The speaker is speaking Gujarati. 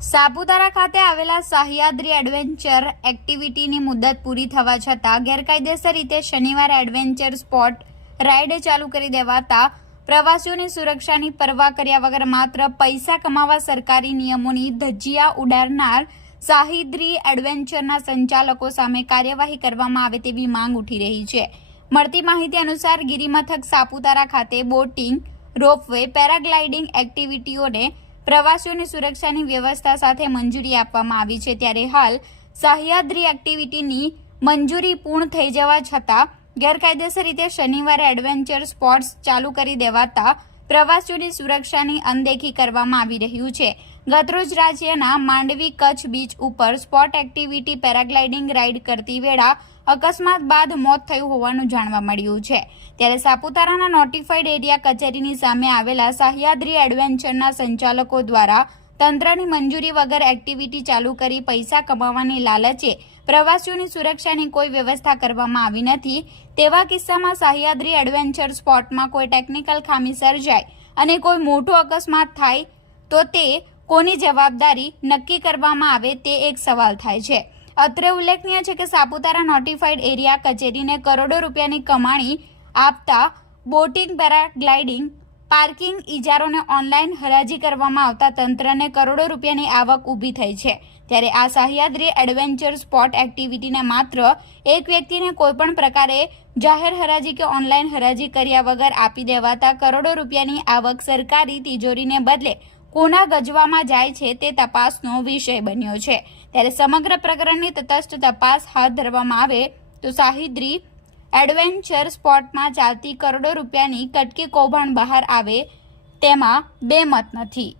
સાપુતારા ખાતે આવેલા સહ્યાદ્રી એડવેન્ચર એક્ટિવિટીની મુદત પૂરી થવા છતાં ગેરકાયદેસર રીતે શનિવારે એડવેન્ચર સ્પોટ રાઇડ ચાલુ કરી દેવાતા પ્રવાસીઓની સુરક્ષાની પરવા કર્યા વગર માત્ર પૈસા કમાવા સરકારી નિયમોની ધજ્જિયા ઉડાડનાર સહ્યાદ્રી એડવેન્ચરના સંચાલકો સામે કાર્યવાહી કરવામાં આવે તેવી માંગ ઉઠી રહી છે। મળતી માહિતી અનુસાર ગિરિમથક સાપુતારા ખાતે બોટિંગ, રોપવે, પેરાગ્લાઇડિંગ એક્ટિવિટીઓને પ્રવાસીઓની સુરક્ષાની વ્યવસ્થા સાથે મંજૂરી આપવામાં આવી છે। ત્યારે હાલ સહ્યાદ્રી એક્ટિવિટીની મંજૂરી પૂર્ણ થઈ જવા છતાં ગેરકાયદેસર રીતે શનિવારે એડવેન્ચર સ્પોટ્સ ચાલુ કરી દેવાતા પ્રવાસીઓની સુરક્ષાની અનદેખી કરવામાં આવી રહ્યું છે। ગતરોજ રાજ્યના માંડવી કચ્છ બીચ ઉપર સ્પોટ એક્ટિવિટી પેરાગ્લાઇડિંગ રાઇડ કરતી વેળા અકસ્માત બાદ મોત થયું હોવાનું જાણવા મળ્યું છે। ત્યારે સાપુતારાના નોટિફાઈડ એરિયા કચેરીની સામે આવેલા સહ્યાદ્રી એડવેન્ચરના સંચાલકો દ્વારા તંત્રની મંજૂરી વગર એક્ટિવિટી ચાલુ કરી પૈસા કમાવાની લાલચે પ્રવાસીઓની સુરક્ષાની કોઈ વ્યવસ્થા કરવામાં આવી નથી। તેવા કિસ્સામાં સહ્યાદ્રી એડવેન્ચર સ્પોટમાં કોઈ ટેકનિકલ ખામી સર્જાય અને કોઈ મોટો અકસ્માત થાય તો તે કોની જવાબદારી નક્કી કરવામાં આવે તે એક સવાલ થાય છે। અત્રે ઉલ્લેખનીય છે કે સાપુતારા નોટિફાઈડ એરિયા કચેરીને કરોડો રૂપિયાની કમાણી આપતા બોટિંગ, પેરાગ્લાઇડિંગ, પાર્કિંગ ઇજારોને ઓનલાઈન હરાજી કરવામાં આવતા તંત્રને કરોડો રૂપિયાની આવક ઊભી થઈ છે। ત્યારે આ સહ્યાદ્રી એડવેન્ચર સ્પોટ એક્ટિવિટીને માત્ર એક વ્યક્તિને કોઈપણ પ્રકારે જાહેર હરાજી કે ઓનલાઈન હરાજી કર્યા વગર આપી દેવાતા કરોડો રૂપિયાની આવક સરકારી તિજોરીને બદલે કોના ગજવામાં જાય છે તે તપાસનો વિષય બન્યો છે। ત્યારે સમગ્ર પ્રકરણની તટસ્થ તપાસ હાથ ધરવામાં આવે તો સહ્યાદ્રી એડવેન્ચર સ્પોટમાં ચાલતી કરોડો રૂપિયાની કટકી કૌભાંડ બહાર આવે તેમાં બે મત નથી।